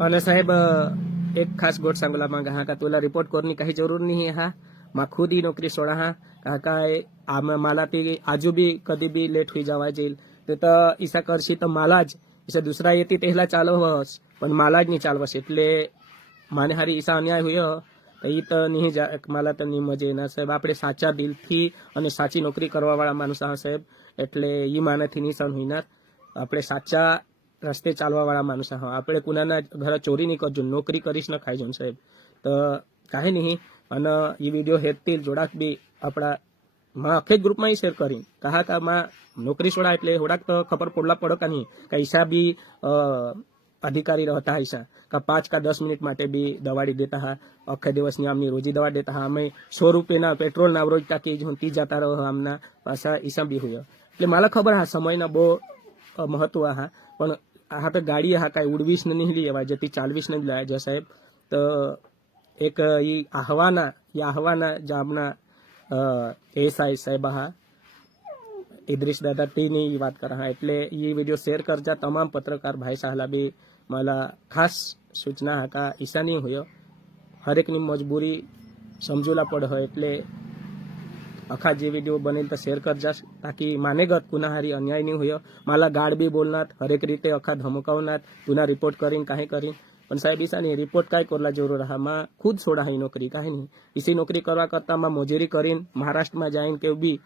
आणि साहेब अ, एक खास गोष्ट सांगूला मग हा का तुला रिपोर्ट करणे काही जरूर नाही हा मा खुद ही नोकरी सोडा हा का काय आम मला ती आजू बी कधी बी लेट होई जावा जाईल ते तर ઈસા કરશી તો માલા જ ઈસા દુસરા એથી તેહલા ચાલવસ પણ માલા જ નહીં ચાલવસ એટલે માને હારી ઈસા અન્યાય હુયો તો ઈ તો નહીં જા માલા તો નહીં મજે ના સાહેબ આપણે સાચા દિલથી અને સાચી નોકરી કરવાવાળા માણસ હા સાહેબ એટલે ઈ માનેથી નહીં સહન હોઈનાર આપણે સાચા રસ્તે ચાલવાવાળા માણસ હા. આપણે કુનાના ઘરે ચોરી નહીં કરજો નોકરી કરીશ ન ખાઈ જો સાહેબ. તો કાંઈ નહીં. અને એ વીડિયો હેતથી જોડાક બી આપણા માં આખે જ ગ્રુપમાં શેર કરી. કહા કા માં નોકરી છોડા એટલે થોડાક તો ખબર પડલા પડો કા નહીં. કે ઈસા બી અધિકારી રહેતા હૈસા કા પાંચ કા દસ મિનિટ માટે બી દવાડી દેતા હા. આખે દિવસની આમની રોજી દવા દેતા હા. અમે સો રૂપિયાના પેટ્રોલના રોજ ટાંકી તી જતા રહો આમના પાછા ઈસા બી હોય. એટલે મારે ખબર હા, સમયના બહુ મહત્व હા. પણ હા તો ગાડી હા કાંઈ ઉડવીસ ને નહીં લેવા જતી ચાલવીસ ને જ લાયા છે સાહેબ. તો એક એ આહવાના એ આહવાના જામના એસઆઈ સાહેબ હા. ઇદ્રીશ દાદા ટીની વાત કરા, હા. એટલે એ વીડિયો શેર કરજા. તમામ પત્રકાર ભાઈ સાહેલા બી મારા ખાસ સૂચના, હા કા, ઈશાની હોય. હરેકની મજબૂરી સમજુલા પડ એટલે આખા वीडियो વીડિયો तो તો શેર जास ताकि मानेगत कुनाहारी અન્યાય નહીં હોય. माला गाड़ બી બોલનાર, હરેક રીતે આખા ધમકાવનાર ગુના રિપોર્ટ करीन કાંઈ करीन પણ સાહેબ ઈશાની રિપોર્ટ કાંઈ કરલા જરૂર રહા? માં ખુદ છોડા હી નોકરી, કાંઈ નહીં. ઈસી નોકરી કરવા કરતાં માં મજૂરી કરીને, મહારાષ્ટ્રમાં જઈને કે બી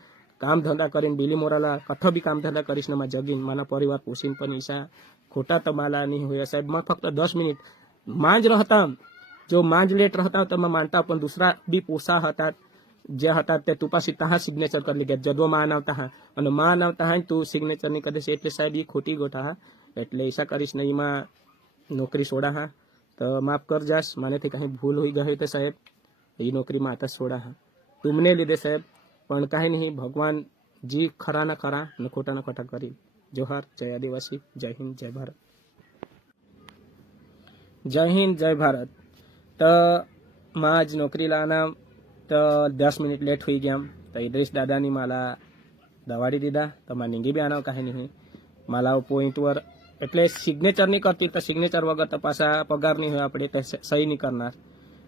કામ ધંધા કરીને બિલી મોરાલા કથો બી કામ ધંધા કરીશ ને માં જગીને. મારા પરિવાર પોષીને પણ ઈશા ખોટા તમાલા નહીં હોય. સાહેબમાં ફક્ત દસ મિનિટ. માં જ રહેતા જો માં જ લેટ રહેતા તો માનતા પણ દુસરા બી પોસા હતા. જે હતા તે તું પાછી ત્યાં સિગ્નેચર કરી લીધા જદવો માં આવતા હા અને માં આવતા હા તું સિગ્નેચર નહીં કરી એટલે સાહેબ એ ખોટી ગોઠા હા એટલે ઈશા કરીશ ને એમાં નોકરી છોડા હા તો માફ કર જાસ માનેથી કાંઈ ભૂલ હોઈ ગઈ તો સાહેબ એ નોકરીમાં આતા છોડા હા તુમને લીધે સાહેબ પણ કાંઈ નહીં ભગવાન જી ખરાના ખરા ને ખોટાના ખોટા કરી જોહાર જય આદિવાસી જય હિન્દ જય ભારત જય હિન્દ જય ભારત તો માં આજ નોકરી લાના તો દસ મિનિટ લેટ हुई ગયા તો ઇદ્રીસ દાદાની માલા દવાડી દીધા. તો માં નીંગી બી આના કાંઈ નહીં. માલાઓ પોઈન્ટ વર એટલે સિગ્નેચર નહીં કરતી, તો સિગ્નેચર વગર તો પાછા પગાર નહીં હોય આપણે, તો સહી નહીં કરનાર.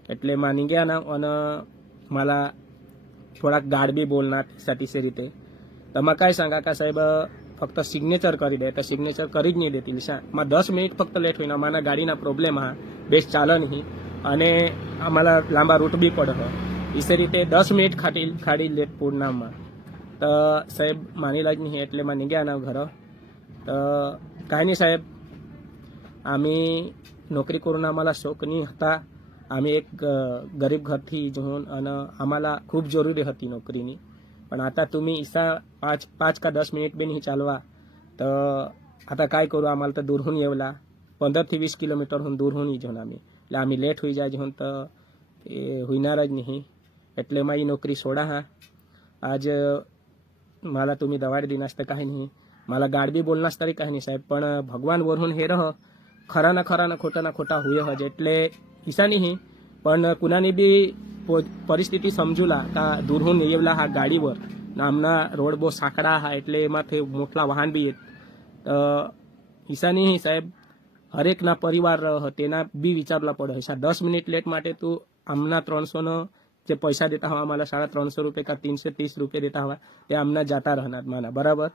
એટલે માની ગયા ના અને માલા થોડાક ગાઢ બી બોલનાર સટીસે રીતે. તમે કાંઈ સાંગા કા સાહેબ, ફક્ત સિગ્નેચર કરી દે, તો સિગ્નેચર કરી જ નહીં દેતી. નિશા માં દસ મિનિટ ફક્ત લેટ હોય મારા ગાડીના પ્રોબ્લેમ હા બેસ્ટ ચાલે નહીં. અને અમારા લાંબા રૂટ બી પડે. इसे રીતે દસ મિનિટ ખાટી ખાડી લેટ પૂર્ણામાં તો સાહેબ માની લાજ નહીં એટલે મને ગયા ના ઘર તો કાંઈ નહીં સાહેબ आम्ही नोकरी करून आम्हाला शौकनी होता आम्ही एक गरीब घरती घेऊन आणि आम्हाला खूप जरुरी होती नोकरीनी पण आता तुम्ही इसा पाच पाच का दस मिनिट बी नाही चालवा तर आता काय करू आम्हाला तर दूरहून येवला पंधरा ते वीस किलोमीटरहून दूरहून घेऊन आम्ही आम्ही लेट होई जाय घेऊन तर होईनारच नाही એટલે माझी નોકરી સોડા હા. આજ मला तुम्ही दवाड दिला असतं काही नाही मला गाडबी बोलणार तरी काही नाही साहेब पण भगवान वरून हे रह खरा ना खरा ना खोटा ना खोटा हुय એટલે ઈસા નહીં પણ, કુનાની બી પરિસ્થિતિ સમજુલા કા દૂરહું નેવલા હા ગાડી ગાડીવર નામના રોડ બહુ સાંકડા હા, એટલે એમાંથી મોટલા વાહન બી ઈસા નહીં સાહેબ હરેકના પરિવાર રહ તેના બી વિચારલા પડે સા દસ મિનિટ લેટ માટે તું આમના ત્રણસોનો જે पैसा देता हुआ हमारा साढ़े तीन सौ रुपये का तीन से तीस रुपये देता हुआ ये आमना जाता राहणार म्हणा बराबर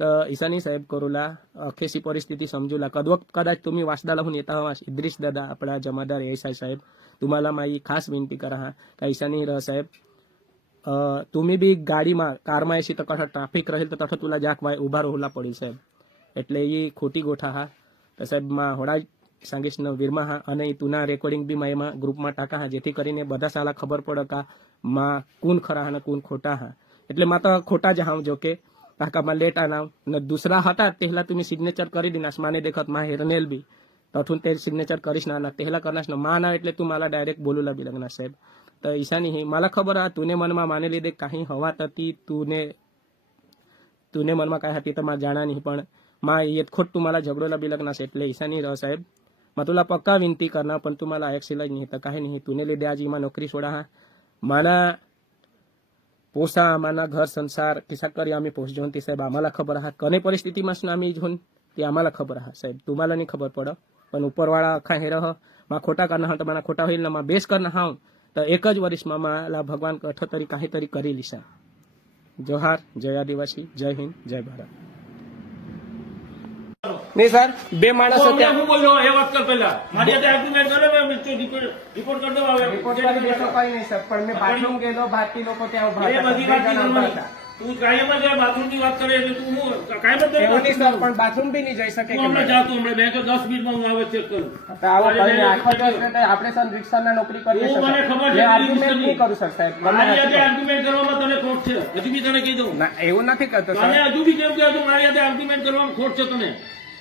तर ईशानी साहेब करोला अखेरची परिस्थिती समजूला कदव कदाच तुम्ही वासदाला होऊन येता हवा इद्रिश दादा आपला जमादार एसाई साहेब तुम्हाला माझी खास विनंती करा हा का ईशानी र साहेब तुम्ही बी ગાડીમાં કારમાં એસી તો કઠો ટ્રાફિક રહેલ તો તઠો તુલા જાક ભાઈ ઊભા રહેલા પડી સાહેબ એટલે એ ખોટી ગોઠા હા તો સાહેબમાં હોડા સંગીત વીરમાં હા અને તુના રેકોર્ડિંગ બી એમાં ગ્રુપમાં ટાકા હા, જેથી કરીને બધા સાલા ખબર પડે કા માં કુન ખરા અને કુન ખોટા હા. એટલે માં તો ખોટા જ હાઉં જો કે ટાકામાં લેટ આનાવ ને દુસરા હતા તેહલા તુમી સિગ્નેચર કરી દીનાસ માને દેખત, માં હેરનેલ બી. તઠું તે સિગ્નેચર કરીશ ના ના તેહલા કરનાશ ના માં ના એટલે તું માલા ડાયરેક્ટ બોલું લાગી લગના સાહેબ. તો ઈશાની હી, માલા ખબર આ તુને મનમાં માને લીધે કાંઈ હવાત હતી, તુને તુને મનમાં કાંઈ હતી તો માં જાણા નહીં પણ માં એ ખોટ તું મારા ઝઘડો લાગી લગના છે એટલે ઈશાની રહ સાહેબ. मैं तुला पक्का विनंती करणार पण तू मला ऐकशीला नाही तर काही नाही तुने लिदे आज इमा नोकरी सोडा हा माना પોસા આમાના ઘર સંસાર કિસ્સા કરી આम्ही પોસ જોन ती સાહેब आम्हाला ખબર હા કને પરિસ્થિતિમાં આम्ही જોન તે આम्हाला ખબર હા સાહેब तुम्हाला नाही खबर पड पण ઉપરવાળા આખા હેર હ માં ખોટા કરના હા તો મને ખોટા હોઈલમાં બેસ કરના હા તો એક જ વરિષ્ઠમાં મારા ભગવાન કઠોતરી કાહીતરી કરી લીશા જોહાર જય આદિવાસી જય હિન્દ જય ભારત નહીં સર બે માણસ અમને હું બોલ્યો એ વાત કર પહેલા મારી હાથે argument કરે ને, રિપોર્ટ રિપોર્ટ કરી દો હવે. રિપોર્ટ કરી દેશો કઈ નહીં સર પણ મેં બાથરૂમ ગયેલો ભારતીય લોકો ત્યાં ઊભા હતા. બધી વાત નહીં જણા ઊભા કરવાની. હતા. તું કાયમ જ આ બાથરૂમની વાત કરે એટલે તું હું કાયમ જ એવું નહીં સર પણ બાથરૂમ બી નહીં જઈ શકે હમણાં મેં. હમણાં. મેં તો દસ મિનિટમાં હું આવે check કરું. આવો મારી આખો દિવસ આપણે સર રિક્ષાના નોકરી કરીએ છીએ, મને ખબર છે, તારી નહીં કરું સર સાહેબ મારી નથી હાથે કરવામાં તને ખોટ છે હજુ બી તને કહી દઉં એવું નથી કરતો તને સર હજુ બી કેમ કે મારી હાથે argument કરવામાં ખોટ છે તને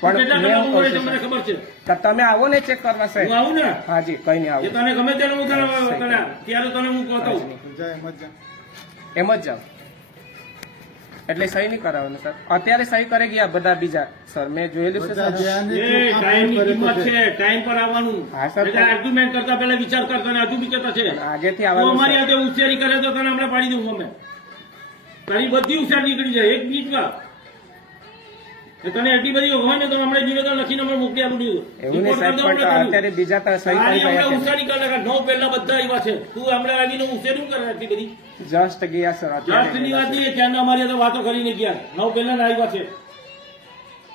પણ કહું તમે આવો ને ચેક કરવા હું સાહેબ આવું ને? હાજી કઈ નહીં આવું. તને ગમે ત્યારે હું તને ત્યારે તને હું બતાવું એમ જ જાઓ એટલે સહી નહીં કરાવવાનું સર અત્યારે સહી કરે ગયા બધા બીજા. સર મેં જોયેલું છે સર એ ટાઈમની કિંમત છે ટાઈમ પર આવવાનું. હા, સર, આર્ગ્યુમેન્ટ કરતા પહેલા વિચાર કરતા હજુ બી કેતા છે. આગેથી આવવાનું અમારી. હાથે ઉશ્કેરી કરે તો તને આપણે પાડી દઉં અમે. તારી બધી ઉશ્કેર નીકળી જાય એક મિનિટમાં. તને એટલી બધી હોય ને તો હમણાં નિવેદન લખીને અમે મોકલી આપું દીધું એવું નહીં સાહેબ પણ અત્યારે બીજા તો સહી કરી કરે નવ પહેલા બધા આવ્યા છે. તું હમણાં આવીને કરે એટલી બધી? જસ્ટ ગયા સર જસ્ટની વાત નહીં ત્યાં અમારી હાથે વાતો કરીને ગયા નવ પહેલા ના આવ્યા છે.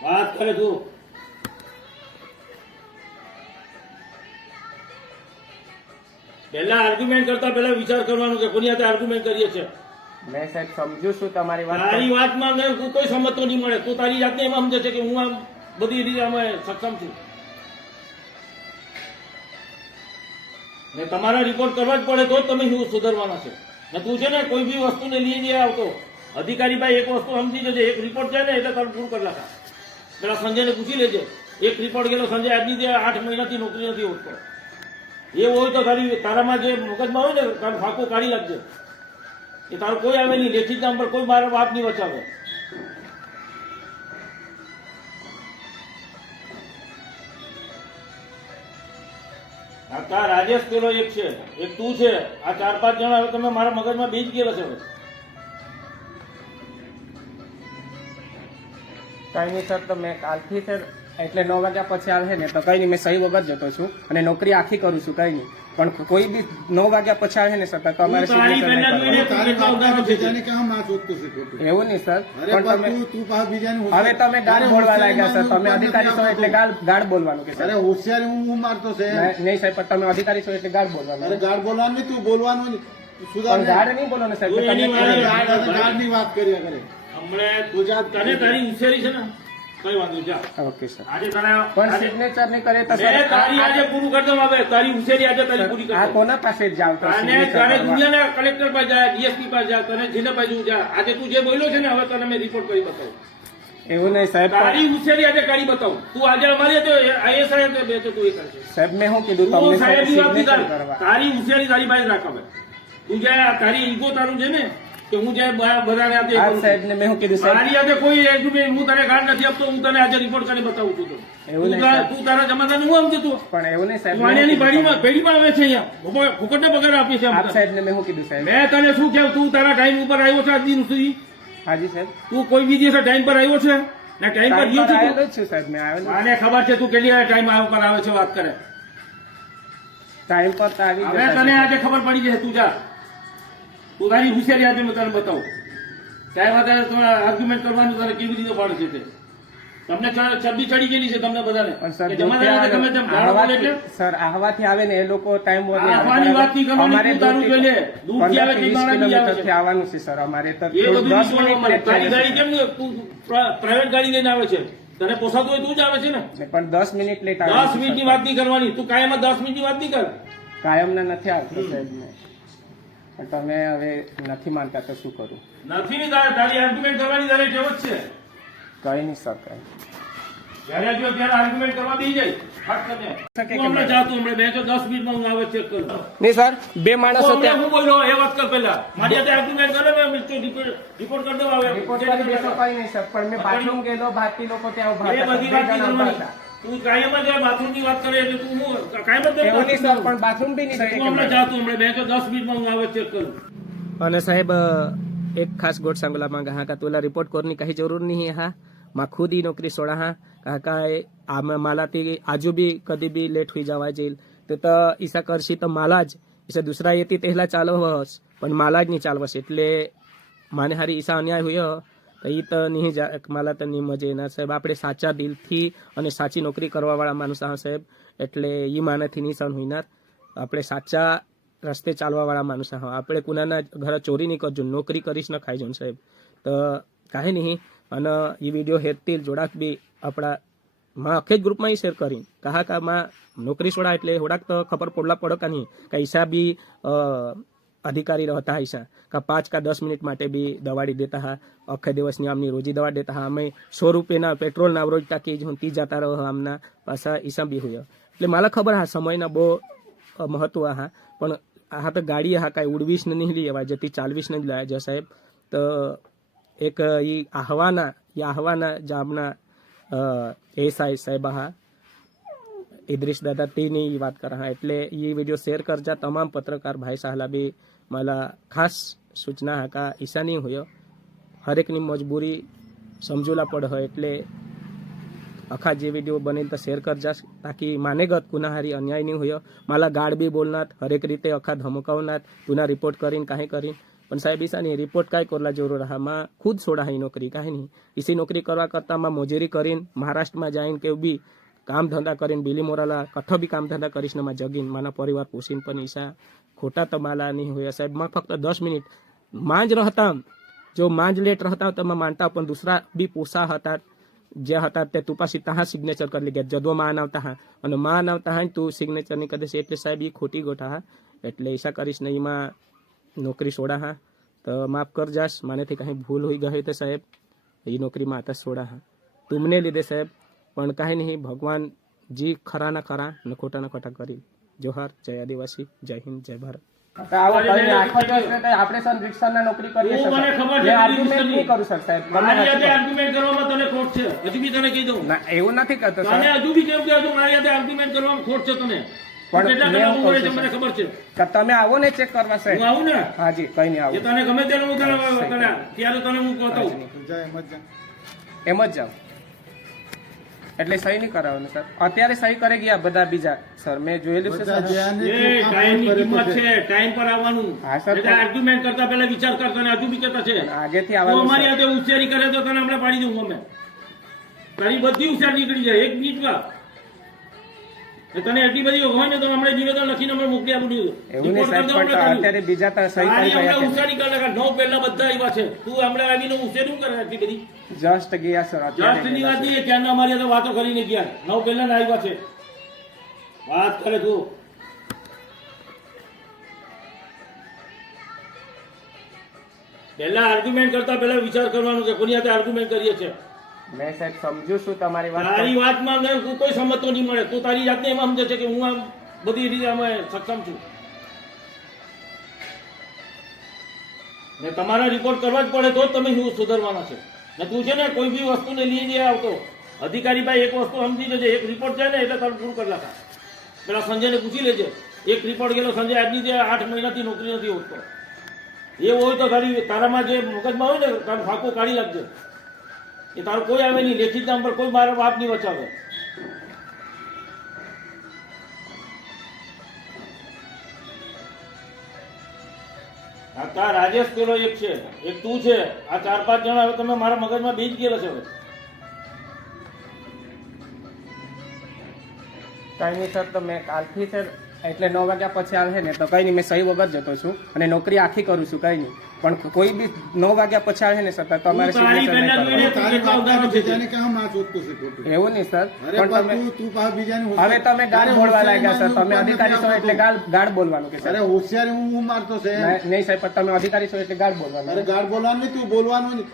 વાત કરે તું. પહેલા આર્ગ્યુમેન્ટ કરતા પહેલા વિચાર કરવાનું કે કોની હાથે આર્ગ્યુમેન્ટ કરીએ છે મેં સાહેબ સમજુ છું તમારી વાત. તારી વાતમાં ને કોઈ- સમજતો નહીં મળે. તું તારી જાતને એમ સમજે છે કે હું આમ બધી રીતે અમે સક્ષમ છું. ને તમારા રિપોર્ટ કરવા જ પડે તો જ તમે શું સુધારવાના છે. ને તું છે ને કોઈ બી વસ્તુને લઈ નહીં આવતો. અધિકારી ભાઈ એક વસ્તુ સમજી જજે. એક રિપોર્ટ છે ને એટલે તારું પૂરું કરી નાખા. પેલા સંજયને પૂછી લેજે. એક રિપોર્ટ ગયેલો સંજય આજની જે આઠ મહિનાથી નોકરી નથી હોતો. એવું હોય તો તારી તારામાં જે મગજમાં હોય ને, તારું ફાંકું કાઢી નાખજે. એ તારું કોઈ આવે નહીં, લેખિત નામ પર કોઈ મારા બાપ નહીં વચાવે આ રાજેશ પેલો એક છે, એક તું છે, આ ચાર પાંચ જણા હવે તમે મારા મગજમાં બીજ ગયેલા છે હવે. કઈ નહીં સર, તો મેં કાલથી સર એટલે નવ વાગ્યા પછી આવે ને તો કઈ નહીં મેં સહી વગર જતો છું અને નોકરી આખી કરું છું કઈ નહીં પણ કોઈ બી નવ વાગ્યા પછી આવે ને સર તો ખોટું? એવું નહીં સર. પણ તમે તું તું પાછા બીજાને હવે તમે ગાળ બોલવા લાગ્યા સર. તમે અધિકારી છો એટલે. ગાળ ગાળ બોલવાનું કે અરે સર હોશિયારી હું મારતો છે. નહીં સાહેબ પણ તમે અધિકારી છો એટલે ગાળ બોલવાનું. અરે ગાળ બોલવાનું તું બોલવાનું પણ ગાળ નહીં બોલો ને સાહેબ ગાળની વાત કર્યા કરે હમણાં ગુજરાત તને તારી હોશિયારી છે ને? કઈ વાંધો નહીં, ઓકે સર આજે તારા પણ સિગ્નેચર નહીં કરે તો સર તારી આજે પૂરું કરી દઉં હવે તારી હોશિયારી આજે તારી પૂરી કરી આ કોના પાસે જાવ તો અને તારે દુનિયાના કલેક્ટર પાસે જા ડીએસપી પાસે જા તને જેને બાજુ જા આજે તું જે બોલ્યો છે ને હવે તને મેં રિપોર્ટ કરી બતાવું. એવું નહીં સાહેબ તારી હોશિયારી આજે કરી બતાવું. તું આજે અમારી તો આઈએસ સાહેબ બે તો તું એ કરશે સાહેબ મેં હું કીધું તમને તારી હોશિયારી તારી પાસે રાખ હવે. તું જે તારી ઈગો તારું છે ને કે હું જે બધાને આ છું. સાહેબ ને મેં કીધું મારી આજે કોઈ હું તને કાર્ડ નથી આપતો હું તને આજે રિપોર્ટ કરી બતાવું છું એવું તું નહીં, તારા- સાહેબ. તું તારા જમાનાને હું આમ જતો પણ એવું નહીં સાહેબ તું મેં આની શું કીધું પેઢીમાં આવે છે અહીંયા. ફૂકટને પગાર આપી છે આપ સાહેબ ને મેં શું કીધું સાહેબ? મેં તને શું કેવું તું તારા ટાઈમ ઉપર આવ્યો છે આજ દિન સુધી. હાજી સાહેબ. તું કોઈ બીજી ટાઈમ પર આવ્યો છે? ના ટાઈમ પર ગયો છે સાહેબ મેં આને ખબર છે તું કેટલી ટાઈમ પર આવે છે વાત કરે. ટાઈમ પર હવે તને આજે ખબર પડી જશે તું જા. તું તારી હોશિયારી આજે તને બતાવું. સાહેબ અત્યારે તમે આર્ગ્યુમેન્ટ કરવાનું તારે કેવી રીતે પાડે છે તે? તમને ચ- ચરબી ચડી ગયેલી છે તમને બધાને? સર આહવાથી- સર આહવાથી આવે ને એ લોકો ટાઈમ આહવાની વાત નહીં અમારે તારું જોઈ લે. દૂરથી આવે કે આવે. કિલોમીટરથી આવવાનું છે સર. અમારે તો એ બધું તારી ગાડી. કેમ તું પ્રાઇવેટ ગાડી લઈને આવે છે. તને પોસાતું હોય તું જ આવે છે ને? ને પણ દસ મિનિટ લેટ દસ મિનિટની વાત નહીં કરવાની. તું કાયમ દસ મિનિટની વાત નહીં કર. કાયમ નથી આવતો સાહેબ. ને પણ તમે હવે નથી માનતા તો શું કરું? નથી ની તારે આર્ગ્યુમેન્ટ કરવાની તારે ટેવ જ છે. કઈ નહીં કઈ જ્યારે જો ત્યારે આર્ગ્યુમેન્ટ કરવા દઈ જાય. નહીં? સર બે માણસો હું બોલ્યો એ વાત કર મારી આર્ગ્યુમેન્ટ કરે રિપોર્ટ કરી દઉં રિપોર્ટ કરી દેશો કઈ નહીં સર પણ મેં બાથરૂમ ગયેલો ભારતીય લોકો ત્યાં ઊભા હતા. બધી બે વાત નહીં જણા ઉભા કરવાની. હતા તું કાયમ જ આ બાથરૂમની વાત કરે એટલે તું હું કાયમ જ એવું નહીં સર પણ બાથરૂમ બી નહીં તું હમણાં જા તું હમણાં બે કે દસ મિનિટમાં હું આવે ચેક કરું અને સાહેબ એક ખાસ गोट सांगला मांगा हा का तुला रिपोर्ट करनी काही जरूर नहीं है हा માં ખુદ ही नोकरी सोडा हा का काय आम- मला ती आजू बी कधी बी लेट होई जावा जाईल ते तर ઈસા કરશી તો માલા જ ઈસા દુસરા येते તેલા ચાલવસ પણ માલા જ નહીં ચાલવસ એટલે માને હારી ઈસા અન્યાય હોય ઈ તો નહીં માલા તો નહીં મજે. ના સાહેબ, આપણે સાચા દિલથી અને સાચી નોકરી કરવાવાળા માણસ હા સાહેબ. એટલે એ માનાથી નહીં સહન હોઈનાર. આપણે સાચા રસ્તે ચાલવાવાળા માણસ હા. આપણે કુનાના ઘરે ચોરી નહીં કરજો, નોકરી કરીશ ન ખાઈ જો સાહેબ. તો કાંઈ નહીં. અને એ વીડિયો હેતથી જોડાક બી આપણા માં આખે જ ગ્રુપમાં શેર કરી કહા કા માં નોકરી છોડા એટલે થોડાક તો ખબર પડલા પડો કા નહીં. કે અધિકારી રહેતા ઈસા કા પાંચ કા દસ મિનિટ માટે બી દવાડી દેતા હા. આખે દિવસની આમની રોજી દવા દેતા હા. અમે સો રૂપિયાના પેટ્રોલના રોજ ટાંકી હું તી જતા રહો આમના પાછા ઈસા બી હોય. એટલે માલા ખબર હા, સમયના બહુ મહત્વ હા. પણ હા તો ગાડી હા કાંઈ ઉડવીશ નહીં લેવા જતી ચાલવીશ ને જ લાયા છે સાહેબ. તો એક ઈ આહવાના એ આહવાના જામના એ સાહેબ સાહેબ હા. ઇદ્રિશ દાદા તેની એ વાત કરા. હા, એટલે એ વીડિયો શેર કરજા. તમામ પત્રકાર ભાઈ સાહલા બી मला ખાસ સૂચના હા કા ઈસા નહીં હોય. હરેકની મજબૂરી સમજૂલા પડ હોય, એટલે આખા જે વીડિયો બને તો શેર કરજા. તાકી માનેગત ગુનાહારી અન્યાય નહીં હોય. માલા ગાળ બી બોલનાર હરેક રીતે આખા ધમકાવનાર ગુના રિપોર્ટ કરીને કાંઈ કરીને. પણ સાહેબ ઈશાની રિપોર્ટ કાંઈ કરલા જરૂર હા માં ખુદ છોડા હી નોકરી, કાંઈ નહીં. ઈસી નોકરી કરવા કરતાં માં મજૂરી કરીને, મહારાષ્ટ્રમાં જઈને કેવું બી કામ ધંધા કરીને બિલી મોરાલા કઠો બી કામ ધંધા કરીશ ને માં જગીન માના પરિવાર પોષીને પણ ઈશા, ખોટા તમાલા નહીં હોય સાહેબ. માં ફક્ત દસ મિનિટ. માંજ રહતા જો માંજ લેટ રહેતા તો માં માનતા પણ દુસરા બી પોસા હતા, જે હતા તે તું પાછી તહા સિગ્નેચર કરી ગયા જદો માન આવતા હા. અને માન આવતા હા તું સિગ્નેચર નહીં કરી એટલે સાહેબ એ ખોટી ગોઠા હા. એટલે ઈશા કરીશ ને એમાં નોકરી છોડા હા. તો માફ કર જાસ માનેથી કहीं ભૂલ હોઈ ગઈ તો સાહેબ એ નોકરીમાં આતા છોડા હા. તુમને લીધે સાહેબ. પણ કાંઈ નહીં ભગવાન જી ખરાના ખરા ને ખોટાના ખોટા કરી. જોહાર જય આદિવાસી જય હિન્દ જય ભારત. આપણે સર રિક્ષાના નોકરી કરીએ મને ખબર છે નહીં કરું સર સાહેબ? મારી હાથે આર્ગ્યુમેન્ટ કરવામાં તને ખોટ છે. હજુ બી તને કહી દઉં એવું નથી કરતો તને સર હજુ બી કેમ કહે છે મારી હાથે આર્ગ્યુમેન્ટ કરવામાં ખોટ છે તને. પણ કેટલા મેં કલાક એવું ઊભો રહે કહું છે છું, મને ખબર છે. તમે આવો ને ચેક કરવા હું સાહેબ આવું ને? હાજી કઈ નહીં આવું. તને ગમે ત્યારે હું તને ત્યારે તને હું કહું એમ જ જા એમ જ જાઓ એટલે સહી નહીં કરાવવાનું સર. અત્યારે સહી કરે ગયા બધા બીજા. સર મેં જોયેલું છે ટાઈમ પર આવવાનું. હા, સર, આર્ગ્યુમેન્ટ કરતા પહેલા વિચાર કરતા ને હજુ બી કહેતા છે. આગેથી આવવાનું અમારી. હાથે હોશિયારી કરે તો તને હમણાં પાડી દઉં અમે. તારી બધી હોશિયાર નીકળી જાય. એક મિનિટમાં તને એટલી બધી હોય ને તો હમણે નિવેદન લખીને અમે મોકલી આપું એવું નહીં સાહેબ પણ અત્યારે બીજા તો સહી કરી ગયા કર લગા નવ પહેલા બધા આવ્યા છે. તું હમણાં આવીને શું કરે એટલી બધી? જસ્ટ ગયા સર જસ્ટની વાત નહીં ક્યાં અમારી તો વાતો કરીને ગયા. નવ પહેલા ના આવ્યા છે. વાત કરે તું. પહેલા આર્ગ્યુમેન્ટ કરતા પહેલા વિચાર કરવાનો છે. કોની સાથે આર્ગ્યુમેન્ટ કરીએ છે મેં સાહેબ સમજુ છું તમારી વાત તારી વાતમાં મને કોઈ- સમજતો નહીં મળે. તું તારી જાતને એમ સમજે છે કે હું આમ બધી રીતે અમે સક્ષમ છું. ને તમારા રિપોર્ટ કરવા જ પડે તો જ તમે શું સુધરવાના છે. ને તું છે ને કોઈ બી વસ્તુને લઈ જઈ આવતો. અધિકારી ભાઈ એક વસ્તુ સમજી લેજે. એક રિપોર્ટ છે ને એટલે તારું પૂરું કરી નાખા. પેલા સંજયને પૂછી લેજે. એક રિપોર્ટ ગયેલો સંજય આજની જે આઠ મહિનાથી નોકરી નથી હોતો. એ હોય તો તારી તારામાં જે મગજમાં હોય ને તારું ફાંકો કાઢી લાગજે એ તારું કોઈ આવે નહીં, લેખિત નામ પર કોઈ મારા બાપ નહીં બચાવે આ તાર રાજેશ પેલો એક છે, એક તું છે, આ ચાર પાંચ જણા હવે તમે મારા મગજમાં બીજ ગયેલા છે હવે. કાંઈ નહીં સર તો મેં કાલથી સર એટલે નવ વાગ્યા પછી આવે ને તો કઈ નહીં મેં સહી વગર જતો છું અને નોકરી આખી કરું છું કઈ નહીં. પણ કોઈ બી નવ વાગ્યા પછી આવે ને સર તો તમારે એવું નહીં સર. પણ તમે હવે તમે ગાળ બોલવા લાગ્યા સર. તમે અધિકારી છો એટલે ગાળ ગાળ બોલવાનું કે સર? હોશિયારી હું મારતો છે. નહીં સાહેબ પણ તમે અધિકારી છો એટલે ગાળ બોલવાનું. અરે ગાળ બોલવાનું નહીં તું બોલવાનું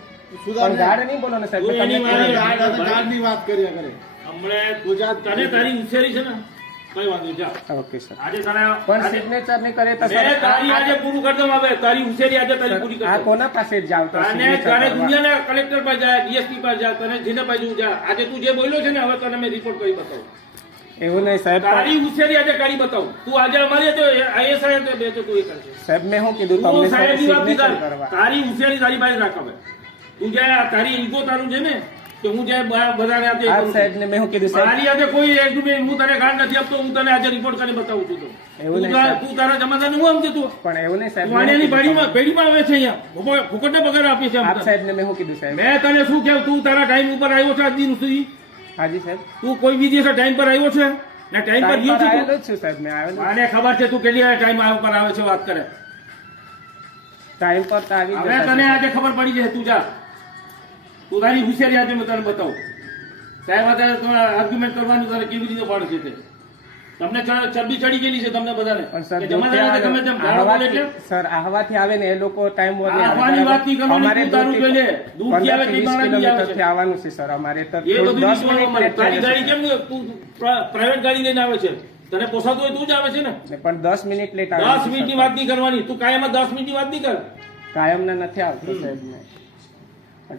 પણ ગાળ નહીં બોલો ને સાહેબ ગાળની વાત કર્યા કરે હમણાં ગુજરાત તારી હોશિયારી છે ને? કઈ વાંધો નહીં, ઓકે સર આજે તને પણ સિગ્નેચર નહીં કરે તો મેં તારી આજે પૂરું કરી દઉં હવે તારી હોશિયારી આજે તારી પૂરી કરી દઉં. કોના પાસે જાવ તો અને તારે દુનિયાના કલેક્ટર પાસે જા ડીએસપી પાસે જા તને જેને પાસે જા આજે તું જે બોલ્યો છે ને હવે તને મેં રિપોર્ટ કરી બતાવું. એવું નહીં સાહેબ તારી હોશિયારી આજે કરી બતાવું. તું આજે અમારી તો બે એ કરશે. સાહેબ મેં કીધું તમને તારી હોશિયારી તારી પાસે રાખ હવે. તું જે તારી ઈગો તારું છે ને કે હું જે બધાને આજે આ સાહેબને મેં શું કીધું સાહેબ? મારી આજે કોઈ એગ્રીમેન્ટ હું તને કાર્ડ નથી આપતો હું તને આજે રિપોર્ટ કરીને બતાવું છું એવું તું નહીં, તારા- તું તારા જમાદારને હું સમજે તું? પણ એવું નહીં સાહેબ તું આણ્યાની પેઢીમાં પેઢીમાં આવે છે અહીંયા. ફૂકટ- પગાર આપીએ છે આપ સાહેબને મેં શું કીધું સાહેબ? મેં તને શું કહ્યું? તું તારા ટાઈમ ઉપર આવ્યો છે આજ દિન સુધી. હાજી સાહેબ. તું કોઈ બી દિવસે ટાઈમ પર આવ્યો છે? ને ટાઈમ પર ગયો છે સાહેબ મેં મને ખબર છે તું કેટલી ટાઈમ પર આવે છે વાત કરે. ટાઈમ પર આવી હવે તને આજે ખબર પડી જશે તું જા. તું તારી હોશિયારી આજે મેં તને બતાવું. સાહેબ અત્યારે આર્ગ્યુમેન્ટ કરવાનું તને કેવી રીતે પાડે છે તે? તમને ચરબી ચડી ગયેલી છે તમને બધાને? સર આહવાથી- આવે ને એ લોકો ટાઈમ આહવાની વાત નહીં કરવાની, અમારે તારું જોઈ લે. દૂરથી આવે કે માણસ છે. આવવાનું છે સર. અમારે તો એ બધું મિનિટ તારી ગાડી કેમ તું પ્રાઇવેટ ગાડી લઈને આવે છે? તને પોસાતું હોય તું જ આવે છે ને? ને પણ દસ મિનિટ લેટ આવે દસ મિનિટની વાત નહીં કરવાની. તું કાયમ દસ મિનિટની વાત નહીં કર. કાયમ ના નથી આવતો સાહેબ. ને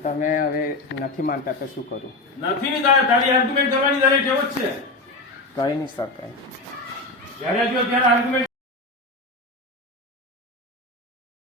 તમે હવે નથી માનતા તો શું કરું? નથી તારી આર્ગ્યુમેન્ટ કરવાની તારે ટેવ જ છે. કઈ નહીં સર કઈ. જ્યારે જો ત્યારે આર્ગ્યુમેન્ટ